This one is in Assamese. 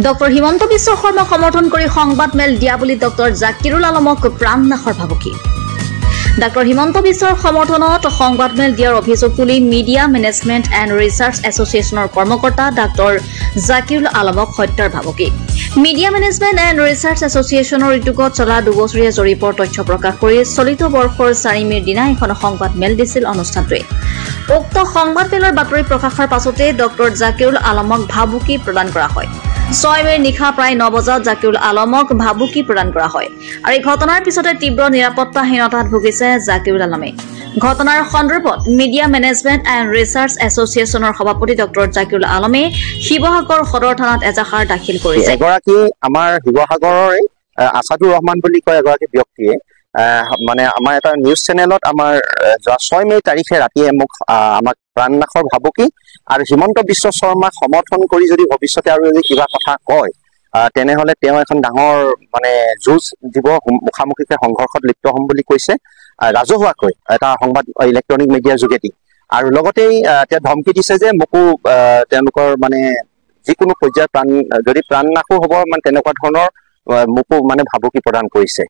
ডক্টৰ হিমন্ত বিশ্ব শৰ্মাক সমৰ্থন কৰি সংবাদ মেল দিয়া বুলি ডক্টৰ জাকিৰুল আলমক প্ৰাণনাশৰ ভাবুকি ডক্টৰ হিমন্ত বিশ্বৰ সমৰ্থনত সংবাদ মেল দিয়াৰ অভিযোগ তুলি মিডিয়া মেনেজমেণ্ট এণ্ড ৰিচাৰ্চ এছ'চিয়েশ্যনৰ কৰ্মকৰ্তা ডক্টৰ জাকিৰুল আলমক হত্যাৰ ভাবুকি মিডিয়া মেনেজমেণ্ট এণ্ড ৰিচাৰ্চ এছ'চিয়েশ্যনৰ উদ্যোগত চলা দুবছৰীয়া জৰীপৰ তথ্য প্ৰকাশ কৰি চলিত বৰ্ষৰ 4 মেৰ দিনা এখন সংবাদ মেল দিছিল অনুষ্ঠানটোৱে উক্ত সংবাদ মেলৰ বাতৰি প্ৰকাশৰ পাছতে ডক্টৰ জাকিৰুল আলমক ভাবুকি প্ৰদান কৰা হয় 6 মেৰ নিশা প্ৰায় 9 বজাত জাকিৰুল আলমক ভাবুকি প্ৰদান কৰা হয় আৰু এই ঘটনাৰ পিছতে তীব্ৰ নিৰাপত্তাহীনতাত ভুগিছে জাকিৰুল আলমে ঘটনাৰ সন্দৰ্ভত মিডিয়া মেনেজমেণ্ট এণ্ড ৰিচাৰ্চ এছ'চিয়েশ্যনৰ সভাপতি ডক্টৰ জাকিৰুল আলমে শিৱসাগৰ সদৰ থানাত এজাহাৰ দাখিল কৰিছে এগৰাকী আমাৰ শিৱসাগৰৰ আছাদুৰ ৰহমান বুলি কয় এগৰাকী ব্যক্তিয়ে মানে আমাৰ এটা নিউজ চেনেলত আমাৰ 6 মে তাৰিখে ৰাতিয়ে আমাক প্ৰাণনাশৰ ভাবুকি আৰু হিমন্ত বিশ্ব শৰ্মাক সমৰ্থন কৰি যদি ভৱিষ্যতে আৰু যদি কিবা কথা কয় তেনেহলে তেওঁ এখন ডাঙৰ মানে যুঁজ দিব মুখামুখিকে সংঘৰ্ষত লিপ্ত হ'ম বুলি কৈছে ৰাজহুৱাকৈ এটা সংবাদ ইলেক্ট্ৰনিক মিডিয়াৰ যোগেদি আৰু লগতেই তেওঁ ধমকি দিছে যে মোকো তেওঁলোকৰ মানে যিকোনো পৰ্যায়ত যদি প্ৰাণনাশো হ'ব মানে তেনেকুৱা ধৰণৰ মোকো মানে ভাবুকি প্ৰদান কৰিছে